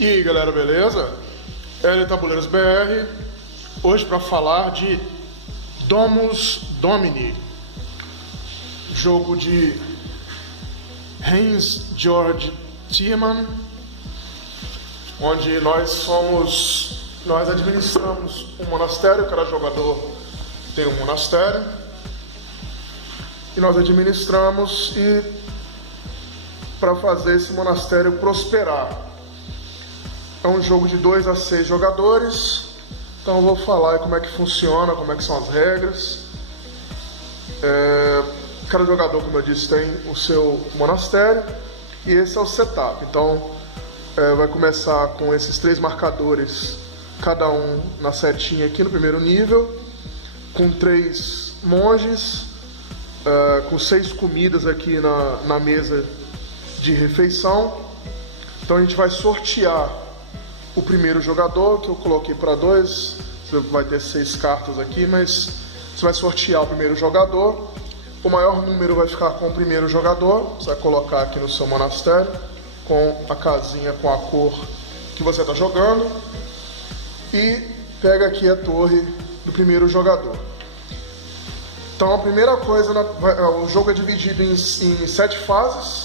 E aí galera, beleza? L Tabuleiros BR, hoje para falar de Domus Domini, jogo de Hans Georg Tiemann, onde nós administramos um monastério. Cada jogador tem um monastério e nós administramos para fazer esse monastério prosperar. É um jogo de 2 a 6 jogadores, então eu vou falar como é que funciona, como é que são as regras. Cada jogador, como eu disse, tem o seu monastério e esse é o setup. Então vai começar com esses 3 marcadores, cada um na setinha aqui no primeiro nível, com 3 monges, com 6 comidas aqui na mesa de refeição. Então a gente vai sortear o primeiro jogador, que eu coloquei para 2, você vai ter 6 cartas aqui, mas você vai sortear o primeiro jogador. O maior número vai ficar com o primeiro jogador, você vai colocar aqui no seu monastério, com a casinha com a cor que você está jogando, e pega aqui a torre do primeiro jogador. Então a primeira coisa, o jogo é dividido em 7 fases,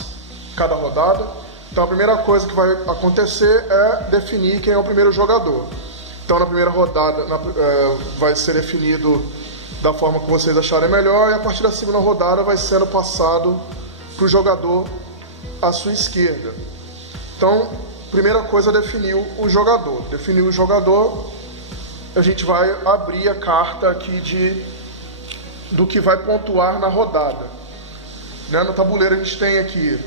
cada rodada. Então a primeira coisa que vai acontecer é definir quem é o primeiro jogador. Então na primeira rodada vai ser definido da forma que vocês acharem melhor, e a partir da segunda rodada vai sendo passado para o jogador à sua esquerda. Então, primeira coisa é definir o jogador. Definir o jogador, a gente vai abrir a carta aqui do que vai pontuar na rodada. No tabuleiro a gente tem aqui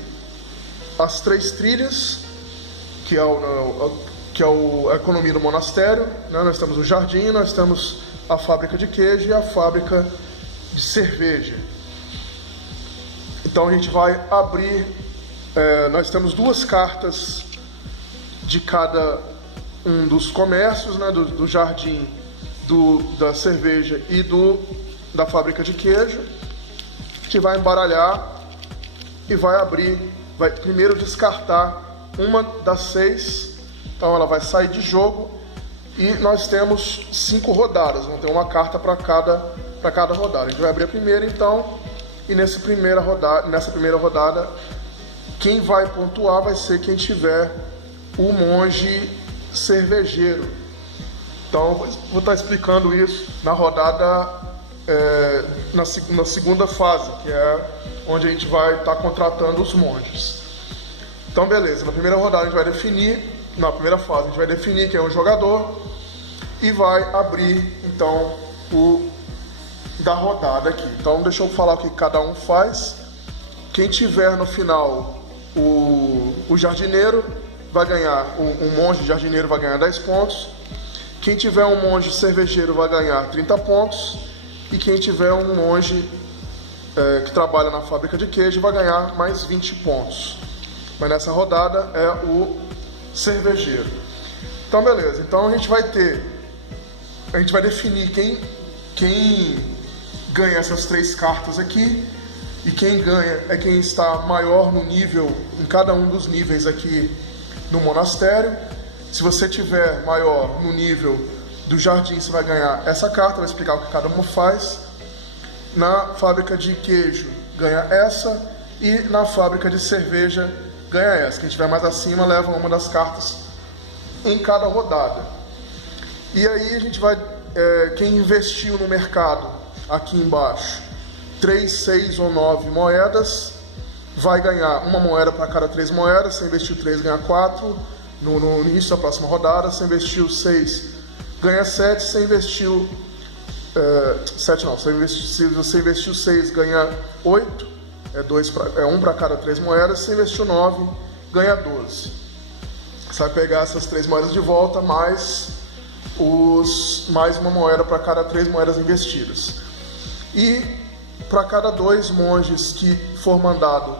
as 3 trilhas, que é a economia do monastério, Nós temos o jardim, nós temos a fábrica de queijo e a fábrica de cerveja. Então a gente vai abrir, nós temos 2 cartas de cada um dos comércios, do jardim, da cerveja e da fábrica de queijo, que vai embaralhar e vai abrir. Vai primeiro descartar uma das 6, então ela vai sair de jogo, e nós temos 5 rodadas, vamos ter uma carta para cada rodada. A gente vai abrir a primeira então, e nessa primeira rodada, quem vai pontuar vai ser quem tiver o monge cervejeiro. Então vou estar explicando isso na rodada, na segunda fase, que é onde a gente vai estar contratando os monges. Então beleza, na primeira rodada a gente vai definir, na primeira fase a gente vai definir quem é o jogador e vai abrir então o da rodada aqui. Então deixa eu falar o que cada um faz. Quem tiver no final o jardineiro vai ganhar, um monge jardineiro vai ganhar 10 pontos. Quem tiver um monge cervejeiro vai ganhar 30 pontos. E quem tiver um monge que trabalha na fábrica de queijo vai ganhar mais 20 pontos. Mas nessa rodada é o cervejeiro. Então beleza, então a gente vai definir quem ganha essas 3 cartas aqui, e quem ganha é quem está maior no nível, em cada um dos níveis aqui no monastério. Se você tiver maior no nível do jardim, você vai ganhar essa carta, vai explicar o que cada um faz. Na fábrica de queijo ganha essa, e na fábrica de cerveja ganha essa. Quem estiver mais acima leva uma das cartas em cada rodada. E aí a gente vai, quem investiu no mercado aqui embaixo 3, 6 ou 9 moedas vai ganhar uma moeda para cada 3 moedas. Se investiu 3 ganha 4 no início da próxima rodada. Se investiu 6 ganha 7. Se investiu 7 não, se você investiu 6 ganha 8, é 1 para cada 3 moedas. Se investiu 9 ganha 12. Você vai pegar essas 3 moedas de volta, mais uma moeda para cada 3 moedas investidas. E para cada 2 monges que for mandado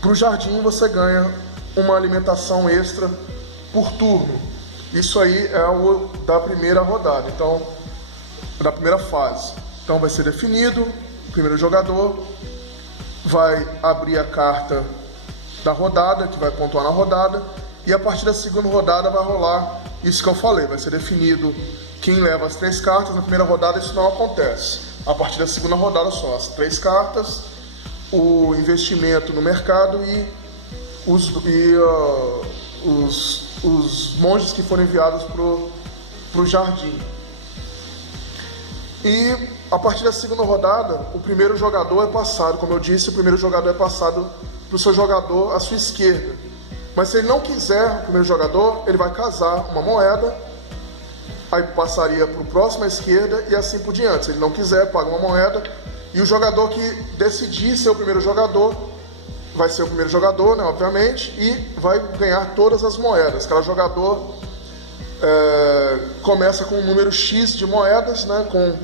para o jardim, você ganha uma alimentação extra por turno. Isso aí é o da primeira rodada, então da primeira fase. Então vai ser definido, o primeiro jogador vai abrir a carta da rodada, que vai pontuar na rodada, E a partir da segunda rodada vai rolar isso que eu falei, vai ser definido quem leva as 3 cartas. Na primeira rodada isso não acontece. A partir da segunda rodada são as 3 cartas, o investimento no mercado e os monges que foram enviados para o jardim. E a partir da segunda rodada, o primeiro jogador é passado, como eu disse, o primeiro jogador é passado para o seu jogador à sua esquerda. Mas se ele não quiser o primeiro jogador, ele vai casar uma moeda, aí passaria para o próximo à esquerda e assim por diante. Se ele não quiser, paga uma moeda, e o jogador que decidir ser o primeiro jogador, vai ser o primeiro jogador, né, obviamente, e vai ganhar todas as moedas. Cada jogador começa com um número X de moedas, né, com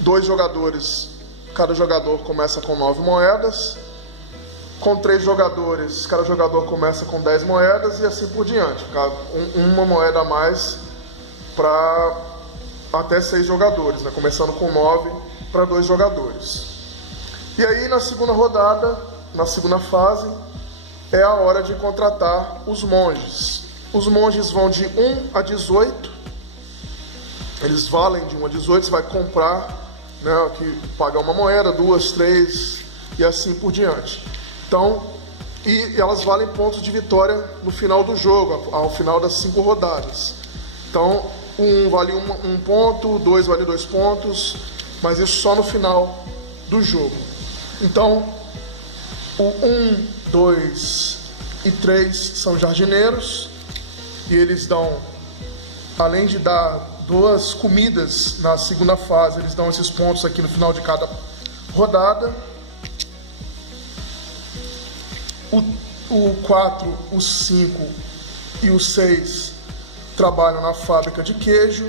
2 jogadores, cada jogador começa com 9 moedas. Com 3 jogadores, cada jogador começa com 10 moedas e assim por diante. Uma moeda a mais para até 6 jogadores, né? Começando com 9 para 2 jogadores. E aí na segunda rodada, na segunda fase, é a hora de contratar os monges. Os monges vão de 1 a 18. Eles valem de 1 a 18, você vai comprar, né, aqui, pagar uma moeda, 2, 3 e assim por diante. Então, e elas valem pontos de vitória no final do jogo, ao final das 5 rodadas. Então, 1 vale 1 ponto, 2 vale 2 pontos, mas isso só no final do jogo. Então, o 1, 2 e 3 são jardineiros, e eles dão, além de dar 2 comidas na segunda fase, eles dão esses pontos aqui no final de cada rodada. O 4, o 5 e o 6 trabalham na fábrica de queijo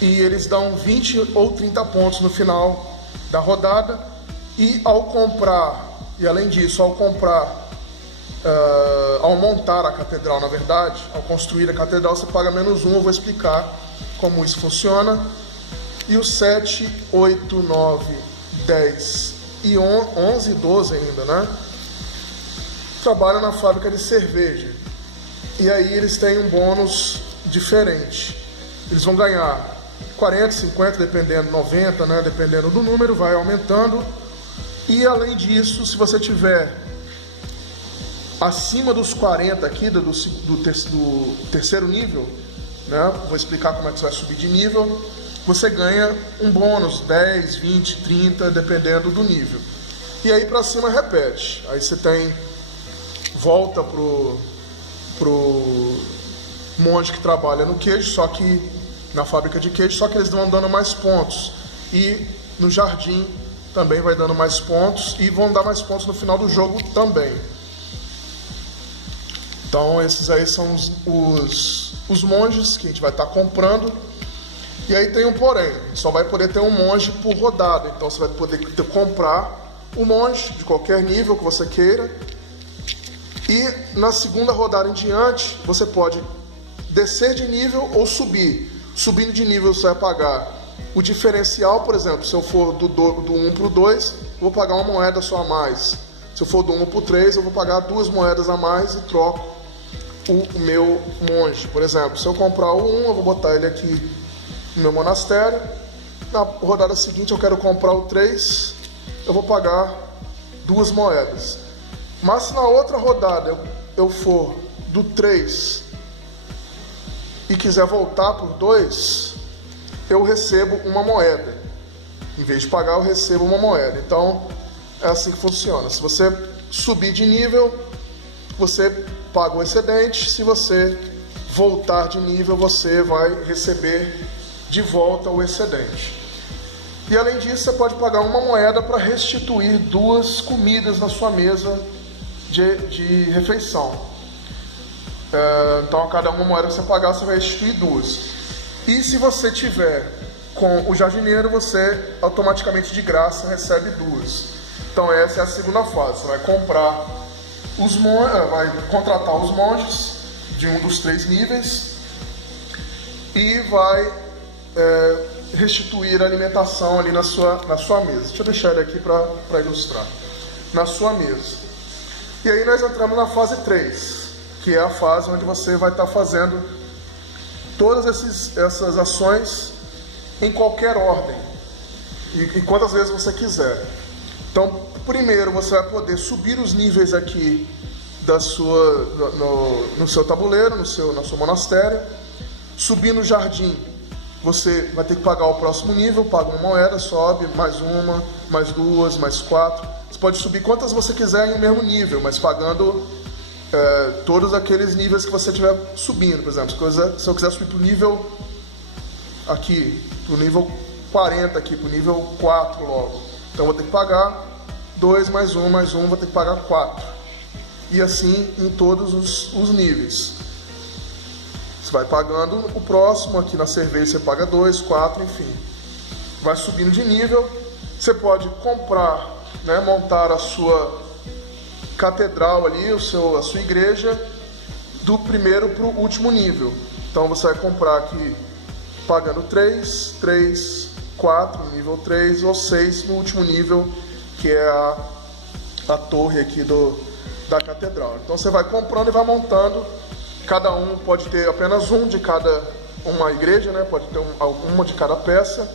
e eles dão 20 ou 30 pontos no final da rodada. E ao comprar, e além disso, ao montar a catedral, na verdade, ao construir a catedral, você paga -1, eu vou explicar como isso funciona. E o 7, 8, 9, 10 e 11 e 12 ainda, né? Trabalham na fábrica de cerveja. E aí eles têm um bônus diferente. Eles vão ganhar 40, 50, dependendo, 90, né? Dependendo do número, vai aumentando. E além disso, se você tiver acima dos 40 aqui, do terceiro nível, né? Vou explicar como é que você vai subir de nível. Você ganha um bônus, 10, 20, 30, dependendo do nível. E aí pra cima repete. Aí você volta pro monge que trabalha no queijo, só que na fábrica de queijo, só que eles vão dando mais pontos. E no jardim também vai dando mais pontos e vão dar mais pontos no final do jogo também. Então esses aí são os monges que a gente vai estar comprando. E aí tem um porém, só vai poder ter um monge por rodada. Então você vai poder comprar o monge de qualquer nível que você queira. E na segunda rodada em diante, você pode descer de nível ou subir. Subindo de nível, você vai pagar o diferencial, por exemplo, se eu for do 1 para o 2, eu vou pagar uma moeda só a mais. Se eu for do 1 para o 3, eu vou pagar 2 moedas a mais e troco o meu monge. Por exemplo, se eu comprar o 1, eu vou botar ele aqui no meu monastério. Na rodada seguinte, eu quero comprar o 3, eu vou pagar 2 moedas. Mas se na outra rodada eu for do 3 e quiser voltar por 2, eu recebo uma moeda. Em vez de pagar, eu recebo uma moeda. Então, é assim que funciona. Se você subir de nível, você paga o excedente. Se você voltar de nível, você vai receber de volta o excedente. E além disso, você pode pagar uma moeda para restituir 2 comidas na sua mesa de refeição. Então a cada uma moeda que você pagar, você vai restituir 2. E se você tiver com o jardineiro, você automaticamente de graça recebe 2. Então essa é a segunda fase. Você vai comprar vai contratar os monges de um dos 3 níveis e vai restituir a alimentação ali na sua mesa. Deixa eu deixar ele aqui para ilustrar. Na sua mesa. E aí nós entramos na fase 3. que é a fase onde você vai estar fazendo todas essas ações em qualquer ordem e quantas vezes você quiser. Então, primeiro você vai poder subir os níveis aqui no seu tabuleiro, no seu monastério. Subir no jardim, você vai ter que pagar o próximo nível, paga uma moeda, sobe, mais uma, mais duas, mais 4. Você pode subir quantas você quiser em um mesmo nível, mas pagando todos aqueles níveis que você estiver subindo. Por exemplo, se eu quiser subir para o nível aqui, para o nível 40 aqui, para o nível 4 logo, então eu vou ter que pagar 2 mais 1 mais 1, vou ter que pagar 4. E assim em todos os níveis. Você vai pagando o próximo, aqui na cerveja você paga 2, 4, enfim. Vai subindo de nível. Você pode comprar, né, montar a sua catedral ali, a sua igreja, do primeiro para o último nível. Então você vai comprar aqui pagando 3, 4, nível 3 ou 6 no último nível, que é a torre aqui da catedral. Então você vai comprando e vai montando. Cada um pode ter apenas uma igreja, né? Pode ter uma de cada peça.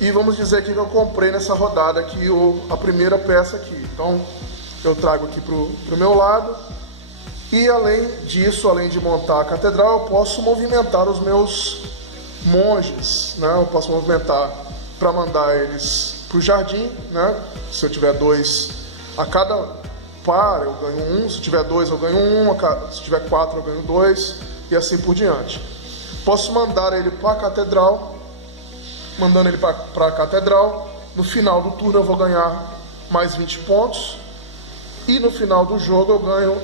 E vamos dizer que eu comprei nessa rodada aqui a primeira peça aqui. Então eu trago aqui para o meu lado. E além disso, além de montar a catedral, eu posso movimentar os meus monges, né? Eu posso movimentar para mandar eles para o jardim, né? Se eu tiver 2 a cada par, eu ganho 1, se tiver 2 eu ganho 1, se tiver 4 eu ganho 2 e assim por diante. Posso mandar ele para a catedral, mandando ele para a catedral, no final do turno eu vou ganhar mais 20 pontos e no final do jogo eu ganho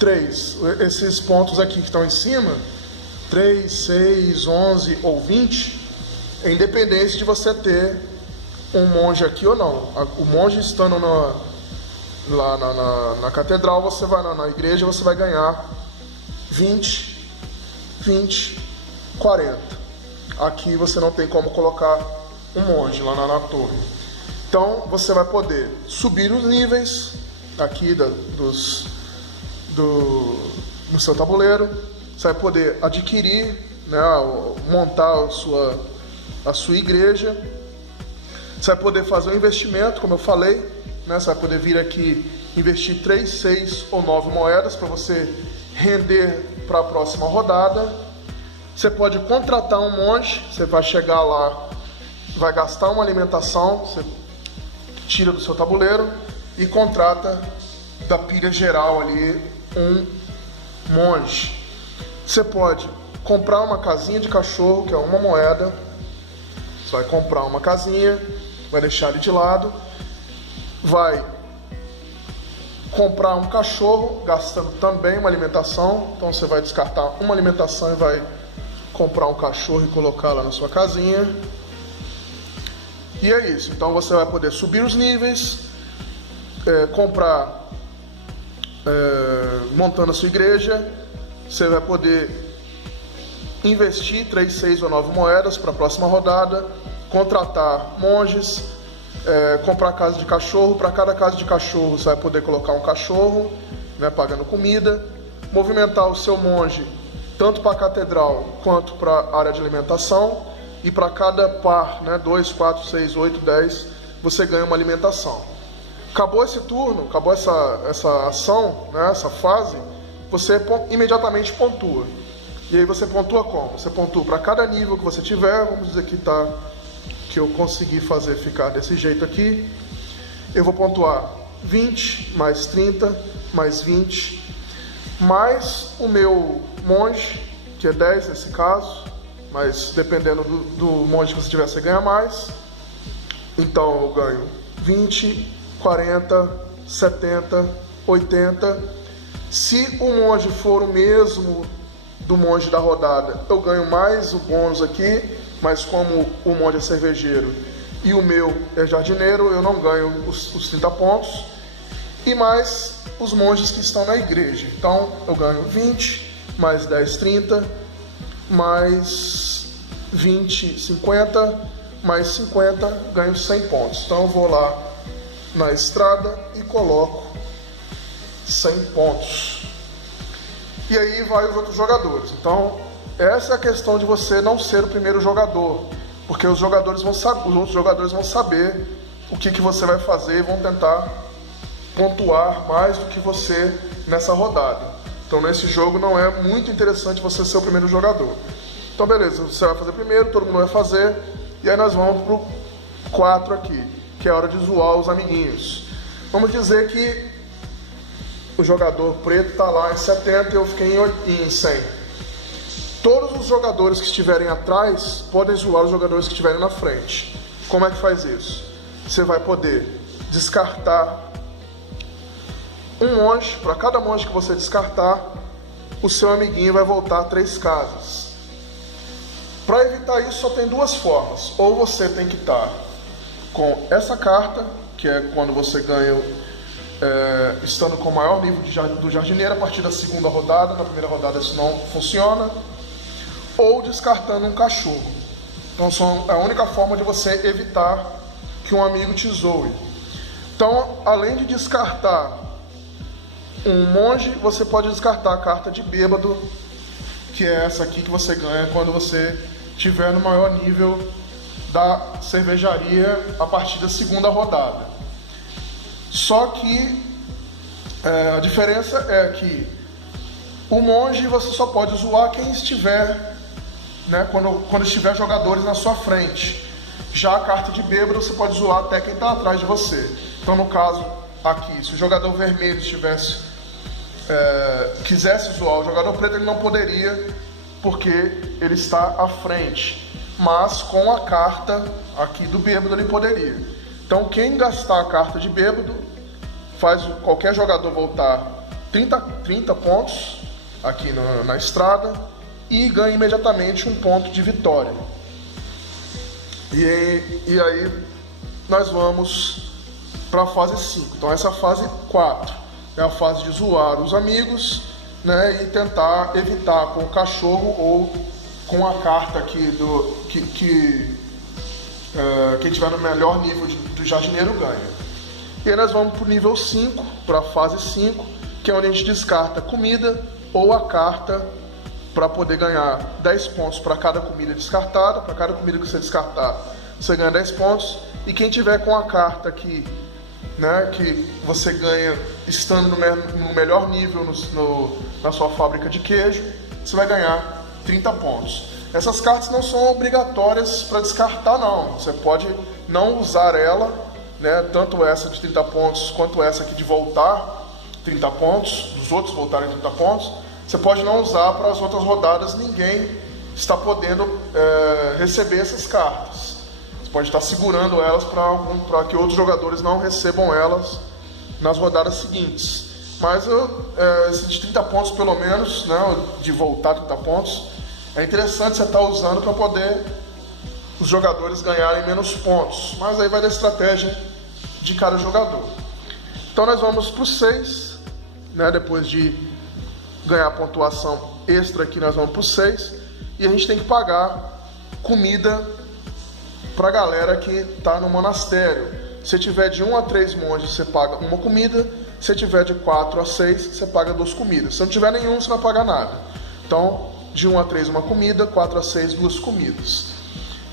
3. Esses pontos aqui que estão em cima, 3, 6, 11 ou 20, é independente de você ter um monge aqui ou não. O monge estando lá na catedral, você vai na igreja, você vai ganhar 20, 20, 40. Aqui você não tem como colocar um monge lá na torre. Então você vai poder subir os níveis aqui no seu tabuleiro. Você vai poder adquirir, né, montar a sua igreja. Você vai poder fazer um investimento, como eu falei. Você vai poder vir aqui investir 3, 6 ou 9 moedas para você render para a próxima rodada. Você pode contratar um monge, você vai chegar lá, vai gastar uma alimentação, você tira do seu tabuleiro e contrata da pilha geral ali um monge. Você pode comprar uma casinha de cachorro, que é uma moeda. Você vai comprar uma casinha, vai deixar ele de lado. Vai comprar um cachorro, gastando também uma alimentação. Então você vai descartar uma alimentação e vai comprar um cachorro e colocar lá na sua casinha. E é isso. Então você vai poder subir os níveis, comprar, montando a sua igreja. Você vai poder investir 3, 6 ou 9 moedas para a próxima rodada, contratar monges, comprar casa de cachorro. Para cada casa de cachorro você vai poder colocar um cachorro, né, pagando comida, movimentar o seu monge tanto para a catedral quanto para a área de alimentação, e para cada par, né, 2, 4, 6, 8, 10, você ganha uma alimentação. Acabou esse turno, acabou essa ação, né, essa fase, você imediatamente pontua. E aí você pontua como? Você pontua para cada nível que você tiver. Vamos dizer que eu consegui fazer ficar desse jeito aqui. Eu vou pontuar 20, mais 30, mais 20, mais o meu monge, que é 10 nesse caso, mas dependendo do monge que você tiver, você ganha mais. Então eu ganho 20, 40, 70, 80. Se o monge for o mesmo do monge da rodada, eu ganho mais o bônus aqui, mas como o monge é cervejeiro e o meu é jardineiro, eu não ganho os 30 pontos. E mais os monges que estão na igreja. Então eu ganho 20, mais 10, 30, mais 20, 50, mais 50, ganho 100 pontos. Então eu vou lá na estrada e coloco 100 pontos. E aí vai os outros jogadores. Então, essa é a questão de você não ser o primeiro jogador, porque os outros jogadores vão saber o que você vai fazer e vão tentar pontuar mais do que você nessa rodada. Então, nesse jogo não é muito interessante você ser o primeiro jogador. Então, beleza, você vai fazer primeiro, todo mundo vai fazer, e aí nós vamos pro 4 aqui, que é a hora de zoar os amiguinhos. Vamos dizer que o jogador preto está lá em 70 e eu fiquei em 100. Todos os jogadores que estiverem atrás podem zoar os jogadores que estiverem na frente. Como é que faz isso? Você vai poder descartar um monge. Para cada monge que você descartar, o seu amiguinho vai voltar 3 casas. Para evitar isso, só tem 2 formas. Ou você tem que estar com essa carta, que é quando você ganha estando com o maior nível do jardineiro a partir da segunda rodada. Na primeira rodada isso não funciona. Ou descartando um cachorro. Então é a única forma de você evitar que um amigo te zoe. Então, além de descartar um monge, você pode descartar a carta de bêbado, que é essa aqui que você ganha quando você estiver no maior nível da cervejaria a partir da segunda rodada. Só que a diferença é que o monge você só pode zoar quem estiver, né, quando estiver jogadores na sua frente. Já a carta de bêbado você pode zoar até quem está atrás de você. Então, no caso aqui, se o jogador vermelho quisesse zoar o jogador preto, ele não poderia, porque ele está à frente. Mas com a carta aqui do bêbado ele poderia. Então, quem gastar a carta de bêbado faz qualquer jogador voltar 30 pontos aqui na estrada e ganha imediatamente um ponto de vitória. E aí nós vamos para a fase 5. Então, essa fase 4 é a fase de zoar os amigos, né, e tentar evitar com o cachorro ou com a carta aqui quem tiver no melhor nível do jardineiro ganha. E aí nós vamos para o nível 5, para a fase 5, que é onde a gente descarta comida ou a carta para poder ganhar 10 pontos para cada comida descartada. Para cada comida que você descartar, você ganha 10 pontos. E quem tiver com a carta aqui, né, que você ganha estando no melhor nível na sua fábrica de queijo, você vai ganhar 30 pontos. Essas cartas não são obrigatórias para descartar, não. Você pode não usar ela, né, tanto essa de 30 pontos quanto essa aqui de voltar 30 pontos, dos outros voltarem 30 pontos. Você pode não usar para as outras rodadas, ninguém está podendo receber essas cartas. Você pode estar segurando elas para que outros jogadores não recebam elas nas rodadas seguintes. Mas esse de 30 pontos pelo menos, né, de voltar 30 pontos, é interessante você estar usando para poder os jogadores ganharem menos pontos. Mas aí vai da estratégia de cada jogador. Então nós vamos para o 6, né, depois de ganhar pontuação extra aqui, nós vamos para o 6. E a gente tem que pagar comida para a galera que está no monastério. Se tiver de 1 a 3 monges, você paga uma comida. Se tiver de 4 a 6, você paga 2 comidas. Se não tiver nenhum, você não paga nada. Então, de 1 a 3, uma comida. 4 a 6, 2 comidas.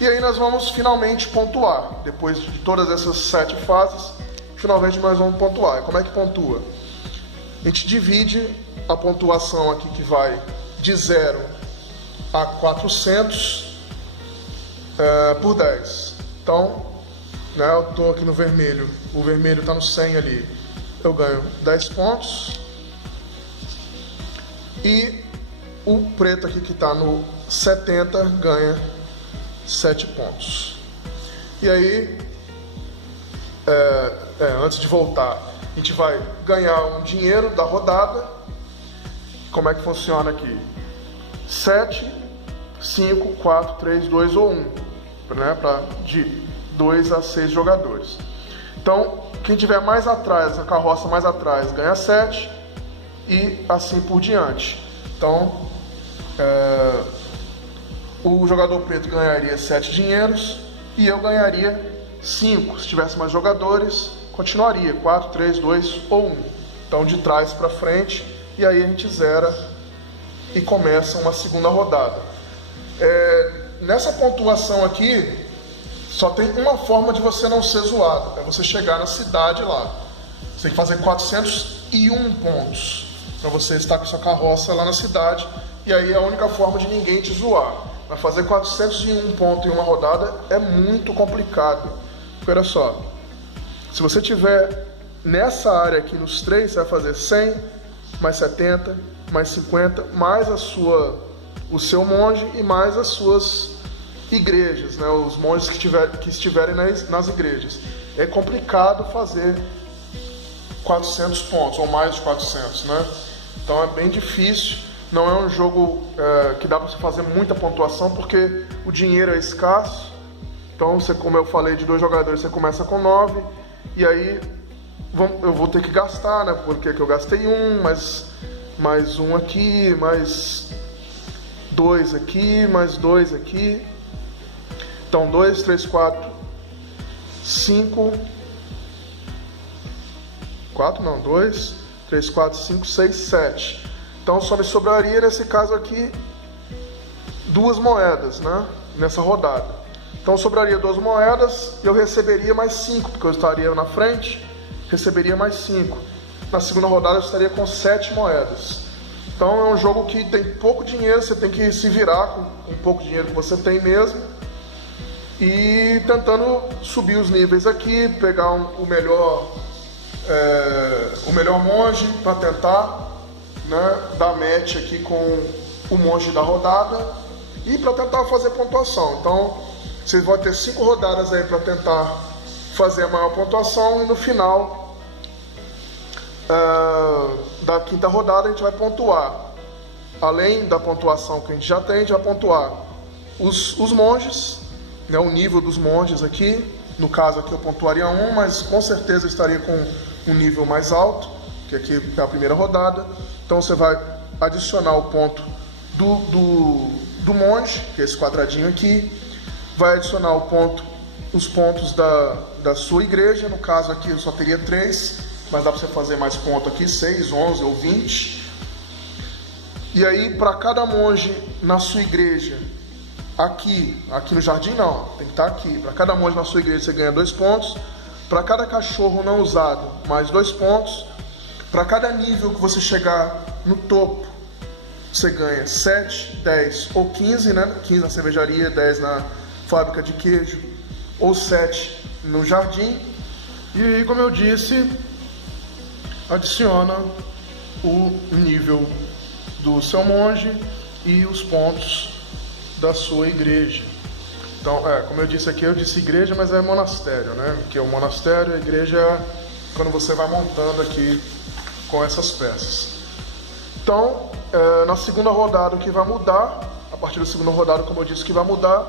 E aí nós vamos finalmente pontuar. Depois de todas essas 7 fases, finalmente nós vamos pontuar. E como é que pontua? A gente divide a pontuação aqui, que vai de 0 a 400 por 10. Então, né, eu estou aqui no vermelho, o vermelho está no 100 ali, eu ganho 10 pontos. E o preto aqui que está no 70 ganha 7 pontos. E aí, antes de voltar, a gente vai ganhar um dinheiro da rodada. Como é que funciona aqui? 7, 5, 4, 3, 2 ou 1, né? De 2 a 6 jogadores. Então, quem tiver mais atrás, a carroça mais atrás, ganha 7 e assim por diante. Então, o jogador preto ganharia 7 dinheiros e eu ganharia 5. Se tivesse mais jogadores, continuaria 4, 3, 2 ou 1. Então, de trás para frente, e aí a gente zera e começa uma segunda rodada. Nessa pontuação aqui, só tem uma forma de você não ser zoado, é você chegar na cidade lá. Você tem que fazer 401 pontos para você estar com sua carroça lá na cidade, e aí é a única forma de ninguém te zoar. Mas fazer 401 pontos em uma rodada é muito complicado. Porque olha só, se você tiver nessa área aqui nos 3, você vai fazer 100, mais 70, mais 50, mais o seu monge e mais as suas igrejas, né? Os monges que estiverem nas igrejas. É complicado fazer 400 pontos, ou mais de 400, né? Então é bem difícil. Não é um jogo que dá para você fazer muita pontuação, porque o dinheiro é escasso. Então, como eu falei, de 2 jogadores você começa com 9, e aí eu vou ter que gastar, né? Porque eu gastei mais um aqui, mais 2 aqui, mais 2 aqui. Então 2, 3, 4, 5, 4 não, 2, 3, 4, 5, 6, 7. Então só me sobraria nesse caso aqui 2 moedas, né? Nessa rodada. Então sobraria 2 moedas e eu receberia mais 5, porque eu estaria na frente, receberia mais 5. Na segunda rodada eu estaria com 7 moedas. Então é um jogo que tem pouco dinheiro, você tem que se virar com pouco dinheiro que você tem mesmo. E tentando subir os níveis aqui, pegar o melhor monge para tentar, né, dar match aqui com o monge da rodada e para tentar fazer pontuação. Então você vai ter 5 rodadas aí para tentar fazer a maior pontuação, e no final da quinta rodada a gente vai pontuar, além da pontuação que a gente já tem, a gente vai pontuar os monges, né, o nível dos monges aqui. No caso aqui eu pontuaria 1, mas com certeza eu estaria com um nível mais alto, que aqui é a primeira rodada. Então você vai adicionar o ponto do monge, que é esse quadradinho aqui, vai adicionar os pontos da sua igreja. No caso aqui eu só teria 3, mas dá para você fazer mais ponto aqui, 6, 11 ou 20. E aí para cada monge na sua igreja, aqui no jardim não, tem que estar aqui. Para cada monge na sua igreja você ganha 2 pontos. Para cada cachorro não usado, mais 2 pontos. Para cada nível que você chegar no topo, você ganha 7, 10 ou 15, né? 15 na cervejaria, 10 na fábrica de queijo, ou 7 no jardim. E aí, como eu disse, adiciona o nível do seu monge e os pontos da sua igreja. Então, como eu disse aqui, eu disse igreja, mas é monastério, né? Porque o monastério, a igreja é quando você vai montando aqui com essas peças. Então, na segunda rodada o que vai mudar, a partir da segunda rodada, como eu disse, o que vai mudar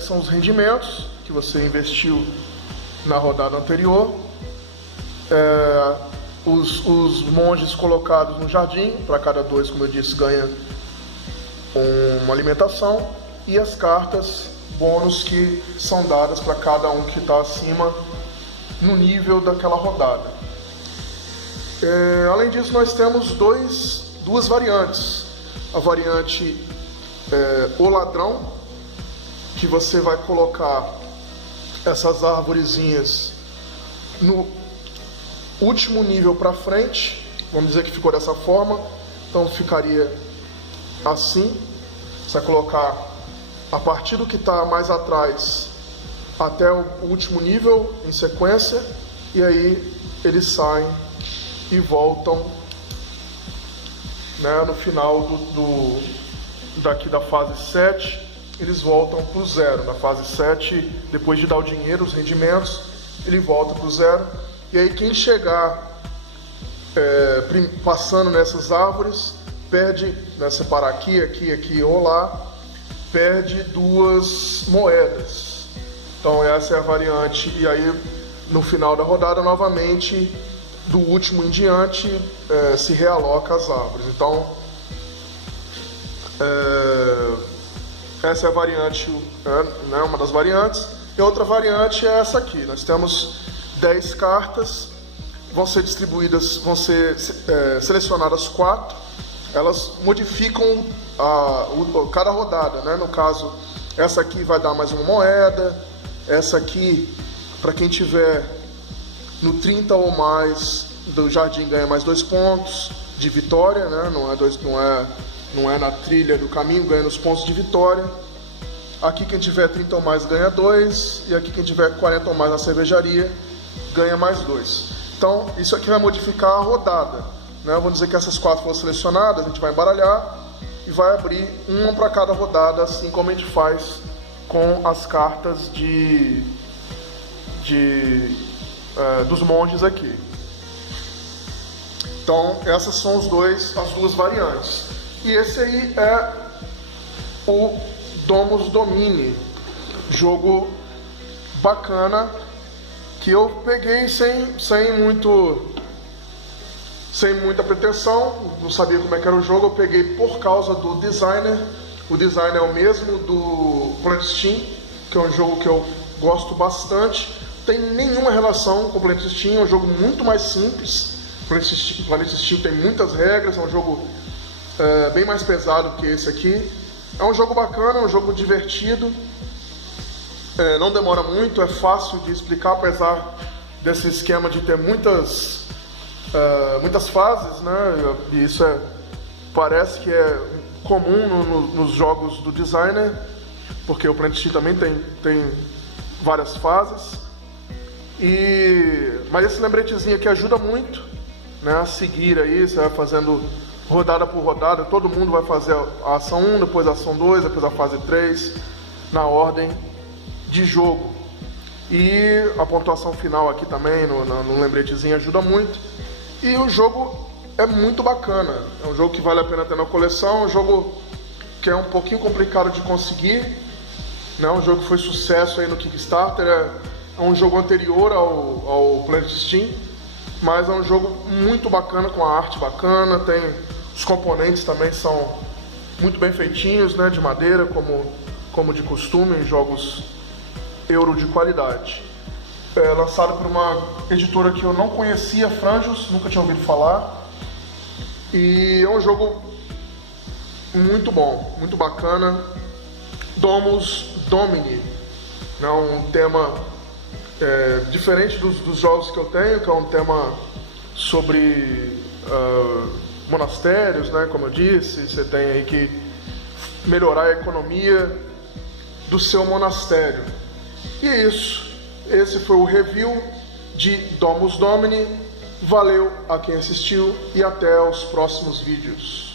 são os rendimentos que você investiu na rodada anterior, os monges colocados no jardim, para cada 2, como eu disse, ganha uma alimentação, e as cartas bônus que são dadas para cada um que está acima no nível daquela rodada. Além disso, nós temos duas variantes. A variante O Ladrão, que você vai colocar essas arvorezinhas no último nível para frente. Vamos dizer que ficou dessa forma. Então ficaria assim. Você vai colocar a partir do que está mais atrás até o último nível em sequência, e aí eles saem e voltam, né, no final daqui da fase 7, eles voltam para o 0. Na fase 7, depois de dar o dinheiro, os rendimentos, ele volta para o 0. E aí quem chegar passando nessas árvores perde, né, separar aqui ou lá, perde 2 moedas. Então essa é a variante. E aí no final da rodada, novamente, do último em diante, se realoca as árvores. Então essa é a variante, né, uma das variantes. E a outra variante é essa aqui. Nós temos 10 cartas, vão ser distribuídas, vão ser selecionadas 4 elas modificam cada rodada, né? No caso, essa aqui vai dar mais uma moeda, essa aqui, para quem tiver no 30 ou mais do jardim, ganha mais 2 pontos de vitória, né? Não é na trilha do caminho, ganha nos pontos de vitória. Aqui quem tiver 30 ou mais ganha 2, e aqui quem tiver 40 ou mais na cervejaria ganha mais 2. Então isso aqui vai modificar a rodada, né? Vamos dizer que essas 4 foram selecionadas, a gente vai embaralhar e vai abrir uma para cada rodada, assim como a gente faz com as cartas dos monges aqui. Então essas são as duas variantes. E esse aí é o Domus Domini, jogo bacana que eu peguei sem muita pretensão, não sabia como é que era o jogo, eu peguei por causa do designer. O design é o mesmo do Planet Steam, que é um jogo que eu gosto bastante. Tem nenhuma relação com o Planet Steam, é um jogo muito mais simples. Planet Steam tem muitas regras, é um jogo bem mais pesado que esse aqui. É um jogo bacana, é um jogo divertido, não demora muito, é fácil de explicar, apesar desse esquema de ter muitas fases, né? E isso parece que é comum nos jogos do designer, porque o Planet Steam também tem várias fases. Mas esse lembretezinho aqui ajuda muito, né, a seguir aí, você vai fazendo rodada por rodada, todo mundo vai fazer a ação 1, depois a ação 2, depois a fase 3, na ordem de jogo. E a pontuação final aqui também, no lembretezinho, ajuda muito. E o jogo é muito bacana, é um jogo que vale a pena ter na coleção, é um jogo que é um pouquinho complicado de conseguir, né? Um jogo que foi sucesso aí no Kickstarter, é um jogo anterior ao Planet Steam, mas é um jogo muito bacana, com a arte bacana, os componentes também são muito bem feitinhos, né, de madeira, como de costume em jogos euro de qualidade. Lançado por uma editora que eu não conhecia, Franjos, nunca tinha ouvido falar. E é um jogo muito bom, muito bacana. Domus Domini, né, um tema diferente dos jogos que eu tenho, que é um tema sobre monastérios, né, como eu disse. Você tem aí que melhorar a economia do seu monastério. E é isso. Esse foi o review de Domus Domini. Valeu a quem assistiu e até os próximos vídeos.